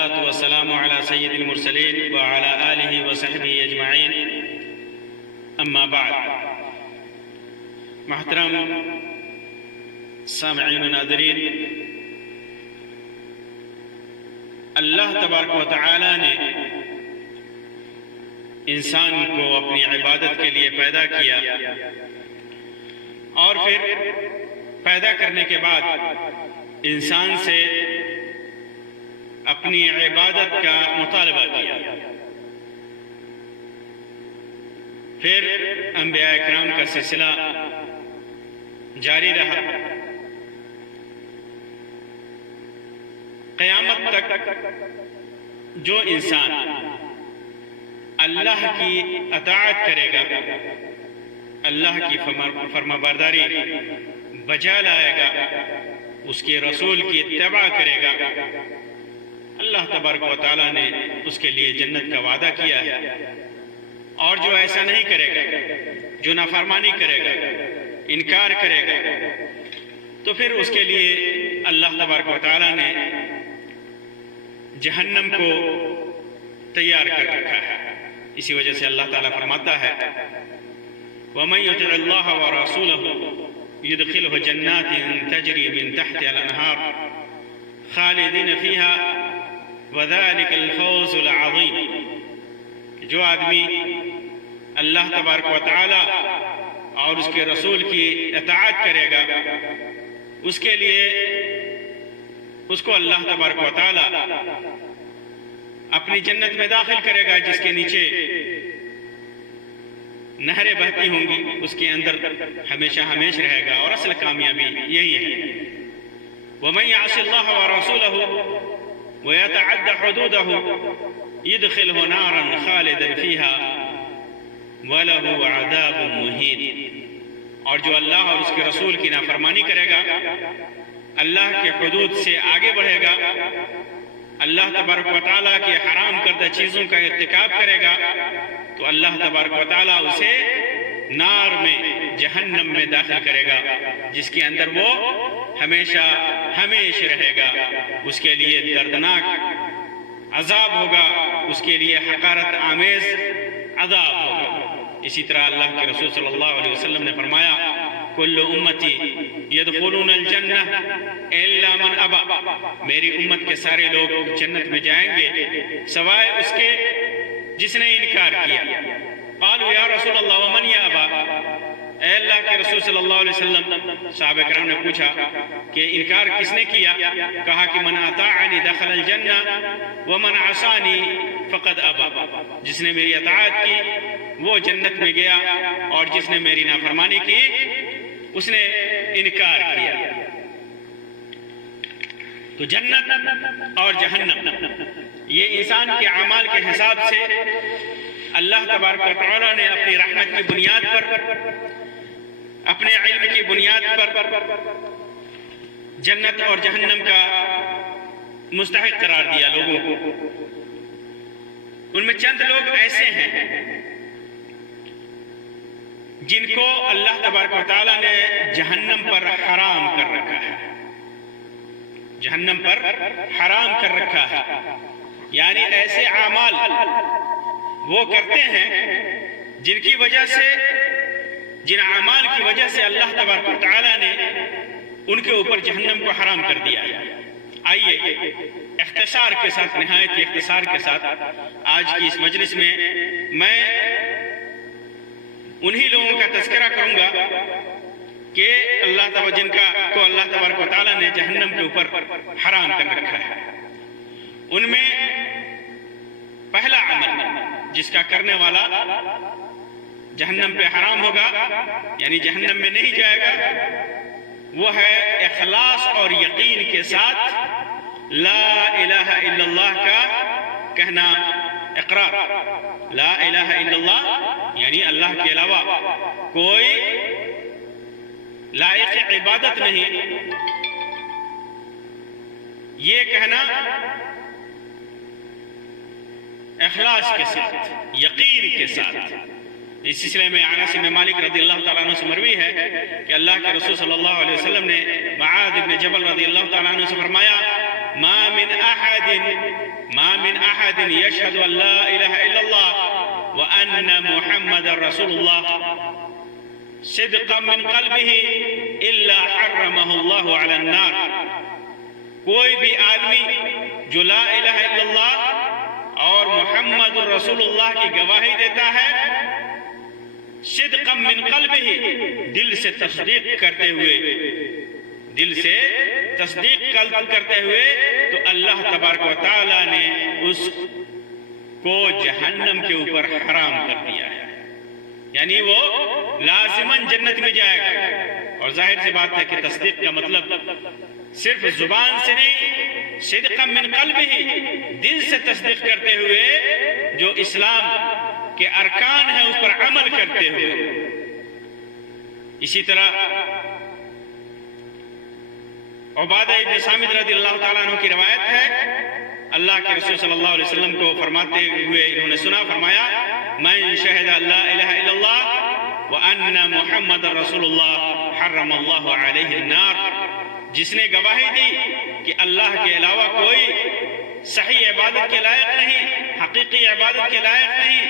والصلاة والسلام على سيد المرسلين وعلى آله وصحبه أجمعين أما بعد. محترم سامعین و ناظرین، اللہ تبارک و تعالی نے انسان کو اپنی عبادت کے لیے پیدا کیا اور پھر پیدا کرنے کے بعد انسان سے اپنی عبادت کا مطالبہ کیا. پھر انبیاء کرام کا سلسلہ جاری رہا. قیامت تک جو انسان اللہ کی اطاعت کرے گا، اللہ کی فرمانبرداری بجا لائے گا، اس کے رسول کی اتباع کرے گا، اللہ تبارک و تعالیٰ نے اس کے لیے جنت کا وعدہ کیا ہے. اور جو ایسا نہیں کرے گا، جو نافرمانی کرے گا، انکار کرے گا، تو پھر اس کے لیے اللہ تبارک و تعالیٰ نے جہنم کو تیار کر رکھا ہے. اسی وجہ سے اللہ تعالیٰ فرماتا ہے وَمَن يُطِعِ اللَّهَ وَرَسُولَهُ يُدْخِلْهُ جَنَّاتٍ تَجْرِي مِن تَحْتِهَا الْأَنْهَارُ خَالِدِينَ فِيهَا وَذَلِكَ الْفَوْزُ الْعَظِيمُ. جو آدمی اللہ تبارک و تعالیٰ اور اس کے رسول کی اطاعت کرے گا، اس کے لیے اس کو اللہ تبارک و تعالیٰ اپنی جنت میں داخل کرے گا، جس کے نیچے نہریں بہتی ہوں گی، اس کے اندر ہمیشہ ہمیشہ رہے گا. اور اصل کامیابی یہی ہے. وَمَن يَعْصِ اللَّهَ وَرَسُولَهُ وَيَتَعَدَّ حُدُودَهُ يُدْخِلْهُ نَارًا خَالِدًا فِيهَا وَلَهُ عَذَابٌ مُهِينٌ. اور جو اللہ اور اس کے رسول کی نافرمانی کرے گا، اللہ کے حدود سے آگے بڑھے گا، اللہ تبارک و تعالیٰ کے حرام کردہ چیزوں کا ارتکاب کرے گا، تو اللہ تبارک و تعالیٰ اسے نار میں، جہنم میں داخل کرے گا، جس کے اندر وہ ہمیشہ ہمیشہ رہے گا. اس کے لیے دردناک عذاب ہوگا، اس کے لیے حقارت آمیز عذاب ہوگا. اسی طرح اللہ کے رسول صلی اللہ علیہ وسلم نے فرمایا کل امتی یدخلون الجنہ الا من ابا. میری امت کے سارے لوگ جنت میں جائیں گے سوائے اس کے جس نے انکار کیا. قالوا یا رسول اللہ ومن یا ابا. اے اللہ کے رسول صلی اللہ علیہ وسلم، صحابہ کرام نے پوچھا کہ انکار کس نے کیا؟ کہا کہ من اطاعنی دخل الجنہ ومن عصانی فقد ابا. جس نے میری اطاعت کی وہ جنت میں گیا، اور جس نے میری نافرمانی کی اس نے انکار کیا. تو جنت اور جہنم یہ انسان کے اعمال کے حساب سے اللہ تبارک و تعالیٰ نے اپنی رحمت کی بنیاد پر، اپنے علم کی بنیاد پر جنت اور جہنم کا مستحق قرار دیا لوگوں کو. ان میں چند لوگ ایسے ہیں جن کو اللہ تبارک و تعالیٰ نے جہنم پر حرام کر رکھا ہے. جہنم پر حرام کر رکھا ہے، یعنی ایسے اعمال وہ کرتے ہیں جن کی وجہ سے، جن اعمال کی وجہ سے اللہ تبارک و تعالیٰ نے ان کے اوپر جہنم کو حرام کر دیا ہے. آئیے اختصار کے ساتھ، نہایت اختصار کے ساتھ آج کی اس مجلس میں انہی لوگوں کا تذکرہ کروں گا کہ جن کو اللہ تبارک و تعالیٰ نے جہنم کے اوپر حرام کر رکھا ہے. ان میں پہلا عمل جس کا کرنے والا جہنم پہ حرام ہوگا، یعنی جہنم میں نہیں جائے گا، وہ ہے اخلاص اور یقین کے ساتھ لا الہ الا اللہ کا کہنا، اقرار. لا الہ الا اللہ یعنی اللہ کے علاوہ کوئی لائق عبادت نہیں، یہ کہنا اخلاص کے ساتھ، یقین کے ساتھ. اس سلسلے میں انس بن مالک رضی اللہ تعالیٰ عنہ سے مروی ہے کہ اللہ کے رسول صلی اللہ علیہ وسلم نے معاذ بن جبل رضی اللہ تعالیٰ عنہ سے فرمایا ما من احد يشهد ان لا اله الا الله وان محمد رسول الله صدقا من قلبه الا حرمه الله على النار. کوئی بھی آدمی جو لا الہ الا اللہ اور محمد رسول اللہ کی گواہی دیتا ہے صدقا من قلبہ، دل سے تصدیق کرتے ہوئے، تو اللہ تبارک و تعالی نے اس کو جہنم کے اوپر حرام کر دیا ہے، یعنی وہ لازماً جنت میں جائے گا. اور ظاہر سی بات ہے کہ تصدیق کا مطلب صرف زبان سے نہیں، صدقا من قلبہ، دل سے تصدیق کرتے ہوئے، جو اسلام کے ارکان ہیں اس پر عمل کرتے ہوئے. اسی طرح عبادہ ابن صامت رضی اللہ تعالیٰ عنہ کی روایت ہے، اللہ کے رسول صلی اللہ علیہ وسلم کو فرماتے ہوئے انہوں نے سنا، فرمایا من شہد لا الہ الا اللہ وان محمد رسول اللہ حرم اللہ علیہ النار. جس نے گواہی دی کہ اللہ کے علاوہ کوئی صحیح عبادت کے لائق نہیں، حقیقی عبادت کے لائق نہیں،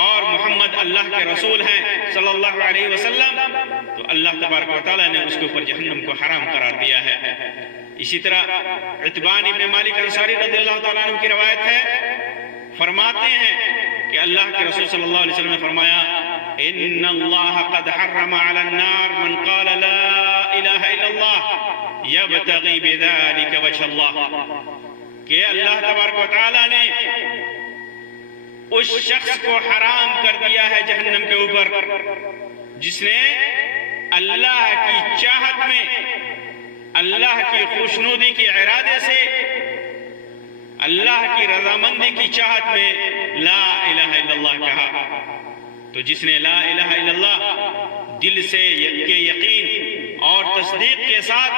اور محمد اللہ کے رسول ہیں صلی اللہ علیہ وسلم، تو اللہ تبارک و تعالیٰ نے اس کے اوپر جہنم کو حرام قرار دیا ہے. اسی طرح عتبان ابن مالک انصاری رضی اللہ تعالیٰ عنہ کی روایت ہے، فرماتے ہیں کہ اللہ کے رسول صلی اللہ علیہ وسلم نے فرمایا ان اللہ قد حرم علی النار من قال لا الہ الا اللہ یبتغی بذلک وجہ اللہ، کہ اللہ تبارک و تعالیٰ نے اس شخص کو حرام کر دیا ہے جہنم کے اوپر جس نے اللہ کی چاہت میں، اللہ کی خوشنودی کے ارادے سے، اللہ کی رضامندی کی چاہت میں لا الہ الا اللہ کہا. تو جس نے لا الہ الا اللہ دل سے کے یقین اور تصدیق کے ساتھ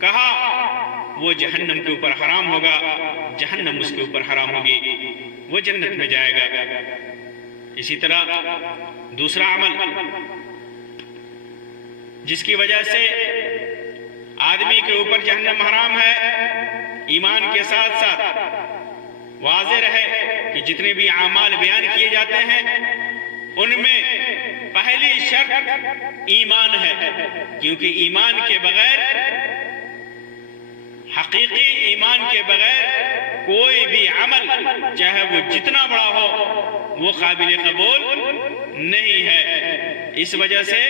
کہا، وہ جہنم کے اوپر حرام ہوگا، جہنم اس کے اوپر حرام ہوگی، وہ جنت میں جائے گا. اسی طرح دوسرا عمل جس کی وجہ سے آدمی کے اوپر جہنم حرام ہے، ایمان کے ساتھ ساتھ واضح رہے کہ جتنے بھی اعمال بیان کیے جاتے ہیں ان میں پہلی شرط ایمان ہے، کیونکہ ایمان کے بغیر، حقیقی ایمان کے بغیر کوئی بھی عمل چاہے وہ جتنا بڑا ہو وہ قابل قبول نہیں ہے. اس وجہ سے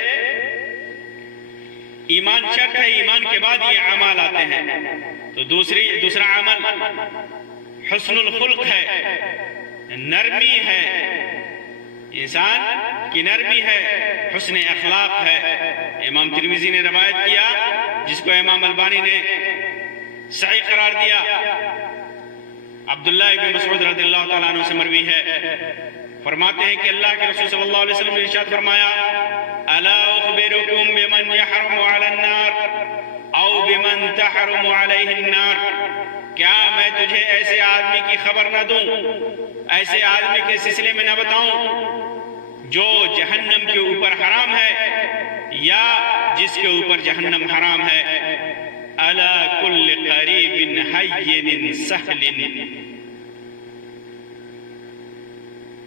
ایمان شرط ہے، ایمان کے بعد یہ اعمال آتے ہیں. تو دوسرا عمل حسن الخلق ہے، نرمی ہے، انسان کی نرمی ہے، حسن اخلاق ہے. امام ترمذی نے روایت کیا، جس کو امام البانی نے صحیح قرار دیا، عبداللہ ابن مسعود رضی اللہ تعالیٰ عنہ سے مروی ہے، فرماتے ہیں کہ اللہ کے رسول صلی اللہ علیہ وسلم نے ارشاد فرمایا الا اخبرکم بمن یحرم علی النار او بمن تحرم علیہ النار، کیا میں تجھے ایسے آدمی کی خبر نہ دوں، ایسے آدمی کے سلسلے میں نہ بتاؤں جو جہنم کے اوپر حرام ہے یا جس کے اوپر جہنم حرام ہے. الا کل قریب حین سہل،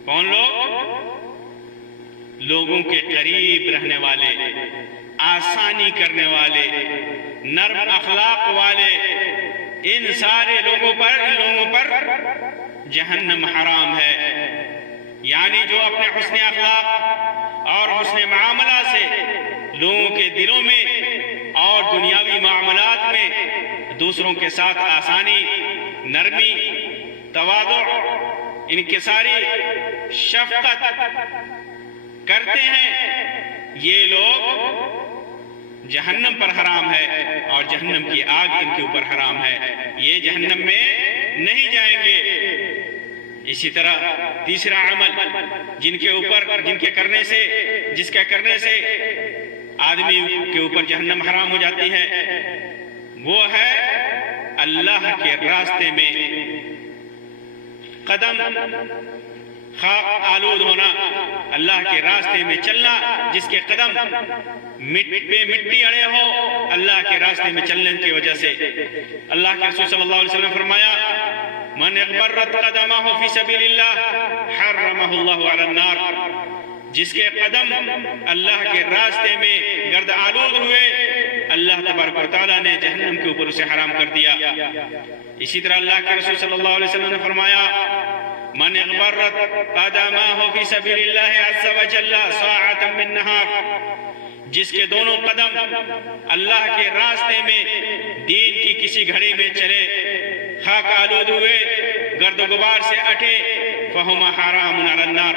کون لوگ؟ لوگوں کے قریب رہنے والے، آسانی کرنے والے، نرم اخلاق والے، ان سارے لوگوں پر جہنم حرام ہے. یعنی جو اپنے حسن اخلاق اور حسن معاملہ سے لوگوں کے دلوں میں اور دنیاوی معاملات میں دوسروں کے ساتھ آسانی، نرمی، تواضع، انکساری، شفقت کرتے ہیں، یہ لوگ جہنم پر حرام ہے اور جہنم کی آگ ان کے اوپر حرام ہے، یہ جہنم میں نہیں جائیں گے. اسی طرح تیسرا عمل جس کے کرنے سے آدمی کے اوپر جہنم حرام ہو جاتی ہے، وہ ہے اللہ کے راستے میں قدم خاک آلود ہونا، اللہ کے راستے میں چلنا، جس کے قدم مٹی اڑے ہو اللہ کے راستے میں چلنے کی وجہ سے۔ اللہ کے رسول صلی اللہ علیہ وسلم نے فرمایا من اغبرت قدمہ فی سبیل اللہ حرمہ اللہ علی النار، جس کے قدم اللہ کے راستے میں گرد آلود ہوئے اللہ تبارک و تعالیٰ نے جہنم کے اوپر اسے حرام کر دیا۔ اسی طرح اللہ کے رسول صلی اللہ علیہ وسلم نے فرمایا من اغبرت قدمہ فی سبیل اللہ عز وجل ساعة من نہار، جس کے دونوں قدم اللہ کے راستے میں دین کی کسی گھڑی میں چلے، خاک آلود ہوئے، گرد و غبار سے اٹھے، فہما حرام علی النار،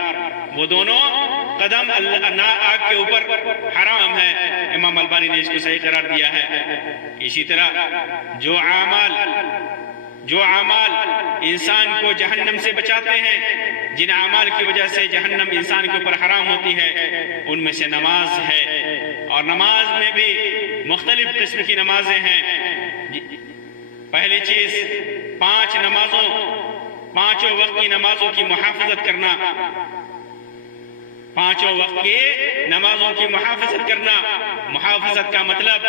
وہ دونوں قدم آگ کے اوپر حرام ہے۔ امام البانی نے اس کو صحیح قرار دیا ہے۔ اسی طرح جو اعمال انسان کو جہنم سے بچاتے ہیں، جن اعمال کی وجہ سے جہنم انسان کے اوپر حرام ہوتی ہے، ان میں سے نماز ہے، اور نماز میں بھی مختلف قسم کی نمازیں ہیں۔ پہلی چیز پانچوں وقت کی نمازوں کی محافظت کرنا، پانچوں وقت کی نمازوں کی محافظت کرنا۔ محافظت کا مطلب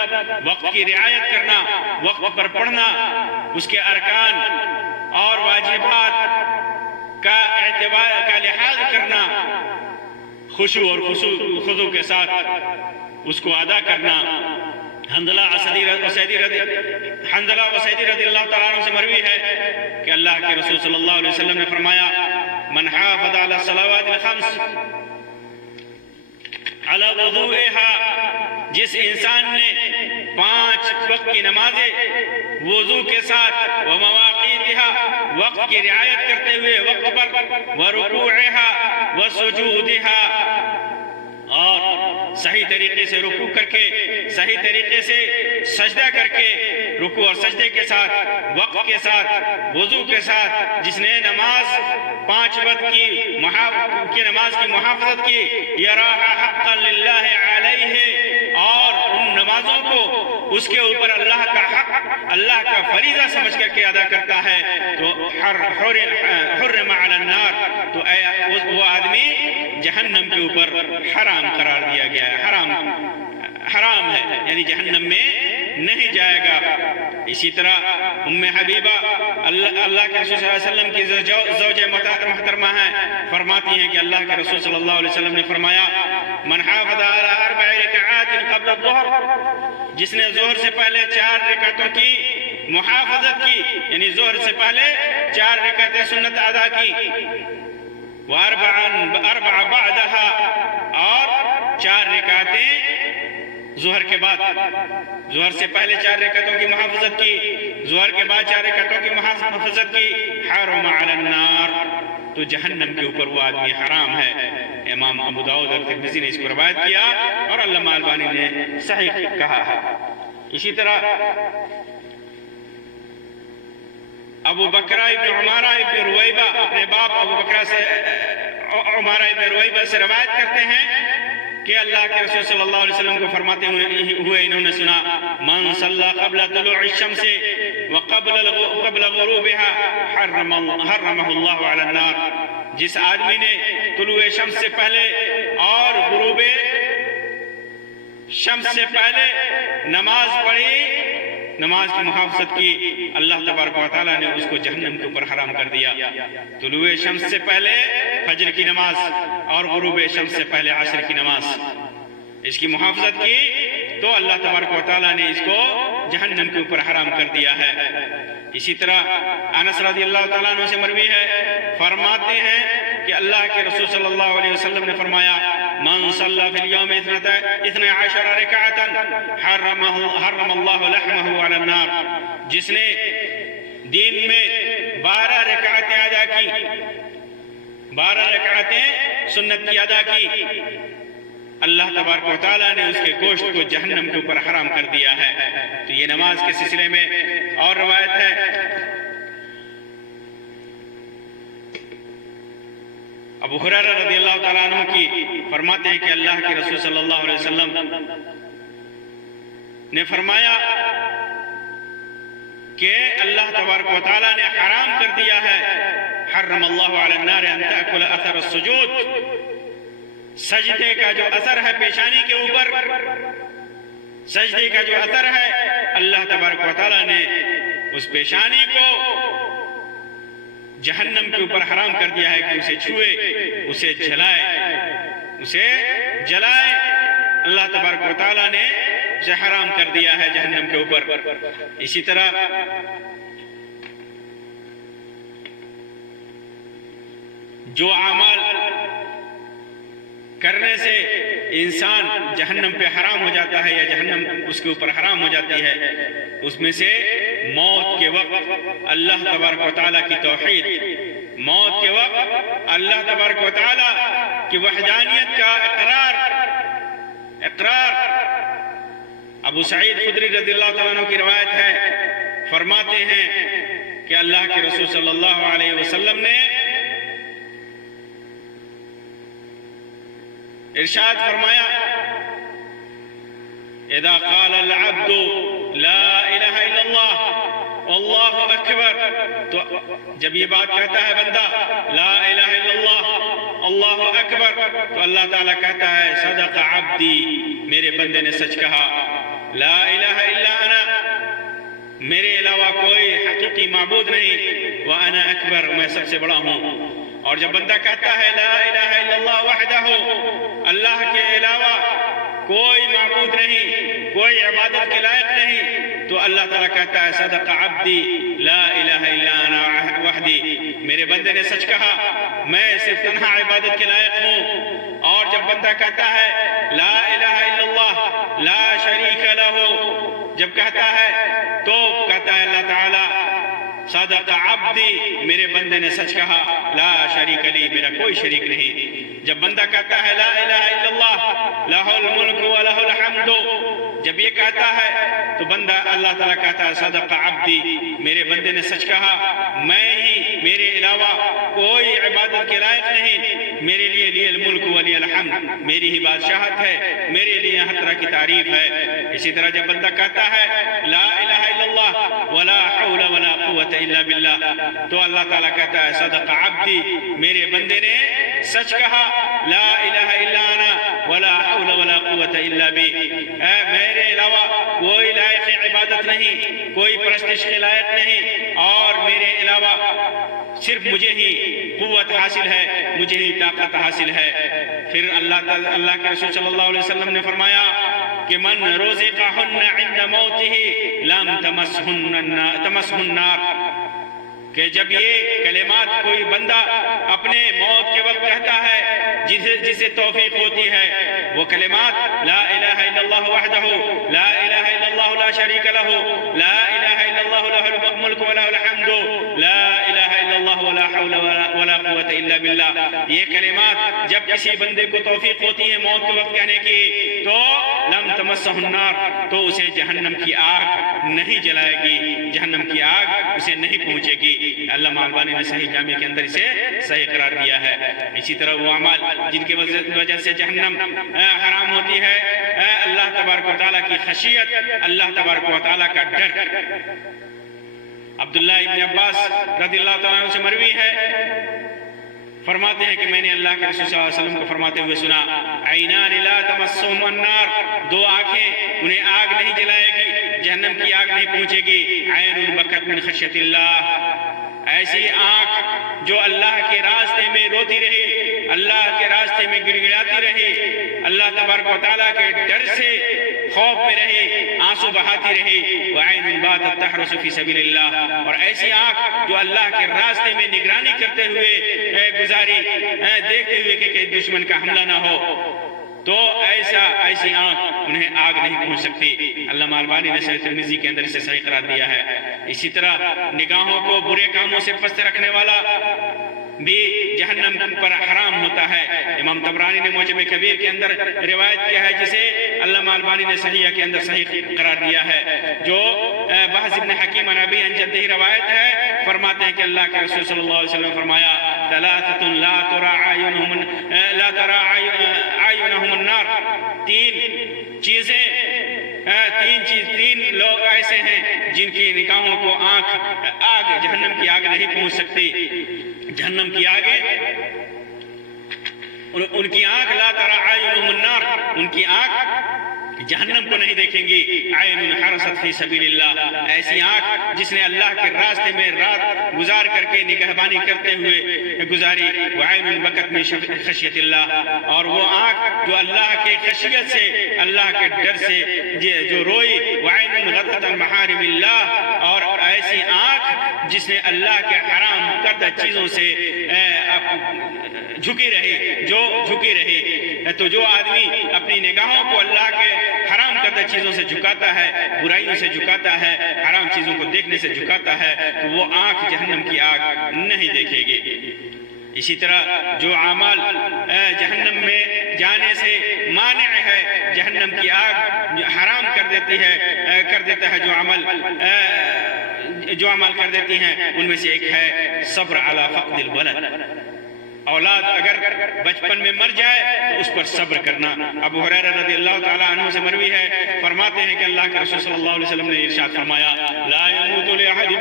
وقت کی رعایت کرنا، وقت پر پڑھنا، اس کے ارکان اور واجبات کا لحاظ کرنا، خشوع اور خضوع کے ساتھ اس کو ادا کرنا۔ حنظلہ وسیدی رضی اللہ تعالیٰ عنہ سے مروی ہے کہ اللہ کے رسول صلی اللہ علیہ وسلم نے فرمایا من حافظ علی الصلوات الخمس علی وضوئها، جس انسان نے 5 وقت کی نمازیں وضو کے ساتھ ومواقیتها، وقت کی رعایت کرتے ہوئے وقت پر، ورکوعها وسجودها، اور صحیح طریقے سے رکوع کر کے، صحیح طریقے سے سجدہ کر کے، رکوع اور سجدے کے ساتھ، وقت کے ساتھ، وضو کے ساتھ، جس نے نماز 5 وقت کی نماز کی محافظت کی، یراها حقا للہ علیہ، اور ان نمازوں کو اس کے اوپر اللہ کا حق، اللہ کا فریضہ سمجھ کر کے ادا کرتا ہے، تو حرم علی النار، تو وہ آدمی جہنم کے اوپر حرام قرار دیا گیا ہے، حرام ہے، یعنی جہنم میں نہیں جائے گا۔ اسی طرح ام حبیبہ اللہ کے رسول صلی اللہ علیہ وسلم کی زوجہ محترمہ ہیں، فرماتی ہیں کہ اللہ کے رسول صلی اللہ علیہ وسلم نے فرمایا من حافظ علی 4 رکعات قبل الظہر، جس نے ظہر سے پہلے 4 رکعتوں کی محافظت کی، یعنی ظہر سے پہلے 4 رکعتیں سنت ادا کی، واربع بعدها، اور 4 رکعتیں ظہر کے بعد، ظہر سے پہلے 4 رکعتوں کی محافظت کی، ظہر کے بعد 4 رکعتوں کی محافظت کی، حرم علی النار، تو جہنم کے اوپر وہ آدمی حرام ہے۔ امام ابو داؤد اور ترمذی نے اس کو روایت کیا اور علامہ البانی نے صحیح کہا ہے۔ اسی طرح ابو بکرہ ابن عمارہ ابن رویبہ اپنے باپ ابو بکرہ سے عمارہ ابن رویبہ سے روایت کرتے ہیں کہ اللہ کے رسول صلی اللہ علیہ وسلم کو فرماتے ہوئے انہوں نے سنا من صلی قبل طلوع الشمس وقبل غروبها حرمہ اللہ علی النار، جس آدمی نے طلوع شمس سے پہلے اور غروب شمس سے پہلے نماز پڑھی، نماز کی محافظت کی، اللہ تبارک و تعالیٰ نے اس کو جہنم کے اوپر حرام کر دیا۔ طلوع شمس سے پہلے فجر کی نماز اور غروب شمس سے پہلے عصر کی نماز، اس کی محافظت کی تو اللہ تبارک و تعالیٰ نے اس کو جہنم کے اوپر حرام کر دیا ہے۔ اسی طرح انس رضی اللہ تعالیٰ عنہ سے مروی ہے، فرماتے ہیں کہ اللہ کے رسول صلی اللہ علیہ وسلم نے فرمایا من صلی فی اليوم 12 رکعتا حرم اللہ لحمہ علی النار، جس نے دین میں 12 رکعتیں ادا کی، 12 رکعتیں سنت کی ادا کی، اللہ تبارک و تعالیٰ نے اس کے گوشت کو جہنم کے اوپر حرام کر دیا ہے۔ تو یہ نماز کے سلسلے میں اور روایت ہے، ابو ہریرہ رضی اللہ تعالیٰ عنہ کی فرماتے ہیں کہ اللہ کے رسول صلی اللہ علیہ وسلم نے فرمایا کہ اللہ تبارک و تعالیٰ نے حرام کر دیا ہے، حرم اللہ علی النار ان تأکل اثر السجود، سجدے کا جو اثر ہے پیشانی کے اوپر، سجدے کا جو اثر ہے، اللہ تبارک و تعالیٰ نے اس پیشانی کو جہنم کے اوپر حرام کر دیا ہے کہ اسے چھوئے، اسے جلائے۔ اللہ تبارک و تعالیٰ نے اسے حرام کر دیا ہے جہنم کے اوپر۔ اسی طرح جو اعمال کرنے سے انسان جہنم پہ حرام ہو جاتا ہے یا جہنم اس کے اوپر حرام ہو جاتی ہے، اس میں سے موت کے وقت اللہ تبارک و تعالیٰ کی توحید، موت کے وقت اللہ تبارک و تعالیٰ کی وحدانیت کا اقرار۔ ابو سعید خدری رضی اللہ تعالیٰ عنہ کی روایت ہے، فرماتے ہیں کہ اللہ کے رسول صلی اللہ علیہ وسلم نے ارشاد فرمایا، اذا قال العبد لا الہ الا اللہ واللہ اکبر، تو جب یہ بات کہتا ہے بندہ لا الہ الا اللہ اللہ اکبر، تو اللہ تعالیٰ کہتا ہے صدق عبدی، میرے بندے نے سچ کہا، لا الہ الا انا، میرے علاوہ کوئی حقیقی معبود نہیں، وانا اکبر، میں سب سے بڑا ہوں۔ اور جب بندہ کہتا ہے لا الہ الا اللہ وحدہ، اللہ کے علاوہ کوئی معبود نہیں، کوئی عبادت کے لائق نہیں، تو اللہ تعالیٰ کہتا ہے صدق عبدی لا الہ الا انا وحدی، میرے بندے نے سچ کہا، میں صرف تنہا عبادت کے لائق ہوں۔ اور جب بندہ کہتا ہے لا الہ الا اللہ لا شریک لہ، جب کہتا ہے تو کہتا ہے اللہ تعالیٰ صدق عبدی، میرے بندے نے سچ کہا، لا شریک لی، میرا کوئی شریک نہیں۔ جب بندہ کہتا ہے لا الہ الا اللہ لہ الملک ولہ الحمد، جب یہ کہتا ہے تو بندہ اللہ تعالیٰ کہتا ہے صدق عبدی، میرے بندے نے سچ کہا، میں ہی، میرے علاوہ کوئی عبادت کے لائق نہیں، میرے لیے الملک ولی الحمد، میری ہی بادشاہت ہے، میرے لیے ہر طرح کی تعریف ہے۔ اسی طرح جب بندہ کہتا ہے لا الہ الا اللہ ولا حول ولا قوت الا باللہ، تو اللہ تعالیٰ کہتا ہے صدق عبدی، میرے بندے نے سچ کہا، لا الہ الا انا ولا حول ولا قوت الا بی، میرے علاوہ کوئی لائق عبادت نہیں، کوئی پرستش کے لائق نہیں، اور میرے علاوہ صرف مجھے ہی قوت حاصل ہے، مجھے ہی طاقت حاصل ہے۔ پھر اللہ کے رسول صلی اللہ علیہ وسلم نے فرمایا کہ من رزقہن عند موتہ لم تمسہ النار، کہ جب یہ کلمات کوئی بندہ اپنے موت کے وقت کہتا ہے، جسے توفیق ہوتی ہے، وہ کلمات لا الہ الا اللہ وحدہ لا الہ الا اللہ لا شریک لہ لا الہ الا اللہ لہ الملک ولہ الحمد لا الہ الا اللہ ولا حول ولا قوت الا باللہ، یہ کلمات جب کسی بندے کو توفیق ہوتی ہے موت کے وقت کہنے کی، تو لم تمسہ النار، تو اسے جہنم کی آگ نہیں جلائے گی، جہنم کی آگ اسے نہیں پہنچے گی۔ علامہ البانی نے صحیح جامع کے اندر اسے صحیح قرار دیا ہے۔ اسی طرح وہ اعمال جن کی وجہ سے جہنم حرام ہوتی ہے، اللہ تبارک و تعالیٰ کی خشیت، اللہ تبارک و تعالیٰ کا ڈر۔ عبداللہ ابن عباس رضی اللہ تعالیٰ عنہ سے مروی ہے، فرماتے ہیں کہ میں نے اللہ کے رسول صلی اللہ علیہ وسلم کو فرماتے ہوئے سنا، عینان لا تمسہم النار، دو آنکھیں انہیں آگ نہیں جلائے گی، جہنم کی آگ نہیں پہنچے گی، عین بکت من خشیت اللہ، ایسی آنکھ جو اللہ کے راستے میں روتی رہی، اللہ کے راستے میں گڑ گڑاتی رہی، اللہ تبارک و تعالیٰ کے ڈر سے خوف میں رہی، آنسو بہاتی رہی، وعین باتت تحرس فی سبیل اللہ، اور ایسی آنکھ جو اللہ کے راستے میں نگرانی کرتے ہوئے گزاری، دیکھتے ہوئے کہ کہیں دشمن کا حملہ نہ ہو، تو ایسی آنکھ انہیں آگ نہیں پہنچ سکتی۔ علامہ البانی نے صحیح ترمذی کے اندر اسے صحیح قرار دیا ہے۔ اسی طرح نگاہوں کو برے کاموں سے پست رکھنے والا بھی جہنم پر حرام ہوتا ہے۔ امام طبرانی نے معجم کبیر کے اندر روایت کیا ہے، جسے علامہ البانی نے صحیحہ کے اندر صحیح قرار دیا ہے، جو بحث ابن حکیم عن ابی عن جدہ روایت ہے، فرماتے ہیں کہ اللہ کے رسول صلی اللہ علیہ وسلم نے فرمایا، ثلاثۃ لا ترى اعینہم النار، تین لوگ ایسے ہیں جن کی نگاہوں کو آگ، جہنم کی آگ نہیں پہنچ سکتی، جہنم کی آگ ان کی آنکھ لا ترى اعینہم النار، ان کی آنکھ جہنم کو نہیں دیکھیں گی. عین حرست فی سبیل اللہ، ایسی آنکھ جس نے اللہ کے راستے میں رات گزار کر کے نگہبانی کرتے ہوئے گزاری. وعین بکت من خشیت اللہ، اور وہ آنکھ جو اللہ کے خشیت سے، اللہ کے ڈر سے جو روئی. وعین غضت عن محارم اللہ، اور ایسی آنکھ جس نے اللہ کے حرام کردہ چیزوں سے جھکی رہی. تو جو آدمی اپنی نگاہوں کو اللہ کے حرام کردہ چیزوں سے جھکاتا ہے، برائیوں سے جھکاتا ہے، حرام چیزوں کو دیکھنے سے جھکاتا ہے، تو وہ آنکھ جہنم کی آگ نہیں دیکھے گی. اسی طرح جو اعمال جہنم میں جانے سے مانع ہے، جہنم کی آگ حرام کر دیتا ہے، جو عمل کر دیتی ہیں، ان میں سے ایک ہے صبر علی فقد الولد. اولاد اگر بچپن میں مر جائے تو اس پر صبر کرنا. ابو ہریرہ رضی اللہ تعالی عنہ سے مروی ہے، فرماتے ہیں کہ اللہ کے رسول صلی اللہ علیہ وسلم نے ارشاد فرمایا: لا يموت لأحد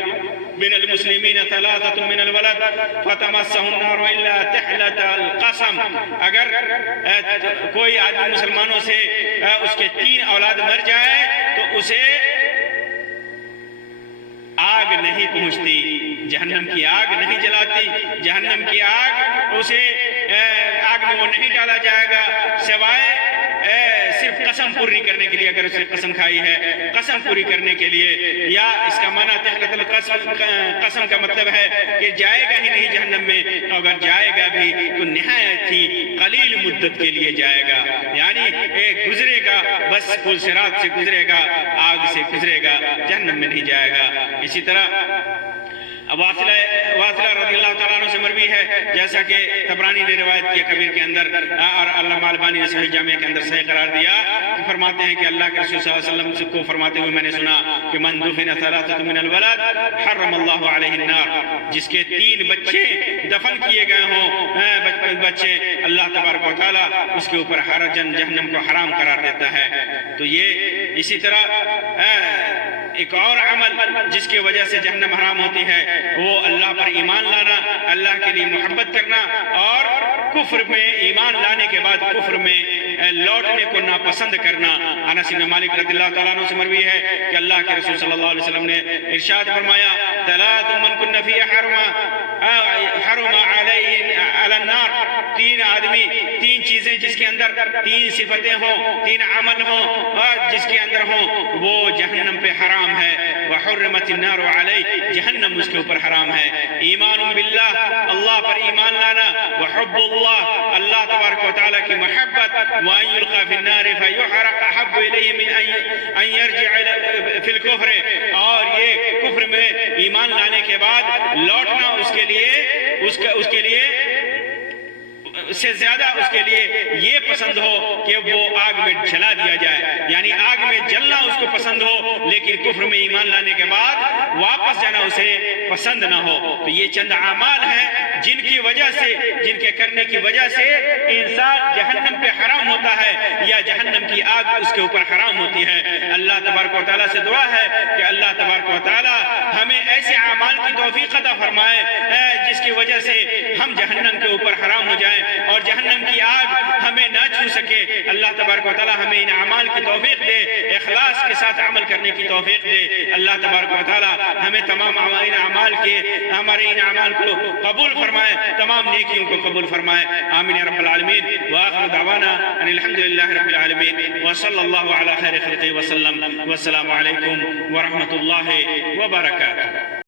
من المسلمین ثلاثة من الولد فتمسه النار الا تحلة القسم. اگر کوئی آدمی مسلمانوں سے اس کے 3 اولاد مر جائے تو اسے آگ نہیں پہنچتی، جہنم کی آگ نہیں جلاتی، جہنم کی آگ اسے آگ میں وہ نہیں ڈالا جائے گا سوائے صرف قسم پوری کرنے کے لیے. اگر اسے قسم کھائی ہے، قسم پوری کرنے کے لیے، یا اس کا معنی تحلت القسم، قسم کا مطلب ہے کہ جائے گا ہی نہیں جہنم میں، اگر جائے گا بھی تو نہایت ہی قلیل مدت کے لیے جائے گا، یعنی گزرے گا، بس پل صراط سے گزرے گا، آگ سے گزرے گا، جہنم میں نہیں جائے گا. اسی طرح واصلہ رضی اللہ تعالیٰ عنہ سے مروی ہے، جیسا کہ طبرانی نے روایت کیا کبیر کے اندر، اور علامہ البانی نے صحیح جامع کے اندر صحیح قرار دیا. فرماتے ہیں کہ اللہ کے رسول صلی اللہ علیہ وسلم کو فرماتے ہوئے میں نے سنا کہ من دفن ثلاثة من الولد حرم اللہ علیہ النار. جس کے 3 بچے دفن کیے گئے ہوں، بچے، اللہ تبارک و تعالیٰ اس کے اوپر جہنم کو حرام قرار دیتا ہے. تو یہ اسی طرح ایک اور عمل جس کی وجہ سے جہنم حرام ہوتی ہے، وہ اللہ پر ایمان لانا، اللہ کے لیے محبت کرنا، اور کفر میں ایمان لانے کے بعد کفر میں لوٹنے کو ناپسند کرنا. انس بن مالک رضی اللہ تعالیٰ عنہ سے مروی ہے کہ اللہ کے رسول صلی اللہ علیہ وسلم نے ارشاد فرمایا: ثلاث من کن فی حرم علی النار. 3 آدمی، 3 چیزیں جس کے اندر 3 صفتیں ہوں، 3 عمل ہوں، اور جس کے اندر ہوں، وہ جہنم پہ حرام ہے. وحرمت النار علیہ، جہنم اس کے اوپر حرام ہے. ایمان باللہ، اللہ پر ایمان لانا. وحب اللہ، اللہ تبارک و تعالیٰ کی محبت. وان یلقى فی النار فیحرق احب الیہ من ان یرجع فی الکفر، اور یہ کفر میں ایمان لانے کے بعد لوٹنا اس کے لیے سے زیادہ اس کے لیے یہ پسند ہو کہ وہ آگ میں جلا دیا جائے، یعنی آگ میں جلنا اس کو پسند ہو، لیکن کفر میں ایمان لانے کے بعد واپس جانا اسے پسند نہ ہو. تو یہ چند اعمال ہیں جن کے کرنے کی وجہ سے انسان جہنم پہ حرام ہوتا ہے، یا جہنم کی آگ اس کے اوپر حرام ہوتی ہے. اللہ تبارک و تعالیٰ سے دعا ہے کہ اللہ تبارک و تعالیٰ ہمیں ایسے اعمال کی توفیق عطا فرمائے جس کی وجہ سے ہم جہنم کے اوپر حرام ہو جائیں اور جہنم کی آگ ہمیں نہ چھو سکے. اللہ تبارک و تعالیٰ ہمیں ان اعمال کی توفیق دے، اخلاص کے ساتھ عمل کرنے کی توفیق دے. اللہ تبارک و تعالیٰ ہمیں تمام ہمارے ان اعمال کو قبول فرمائے، تمام نیکیوں کو قبول فرمائے. آمین یا رب العالمین. وآخر دعوانا ان الحمدللہ رب العالمین، وصلی اللہ علی خیر خلقہ وسلم. والسلام علیکم ورحمۃ اللہ وبرکاتہ.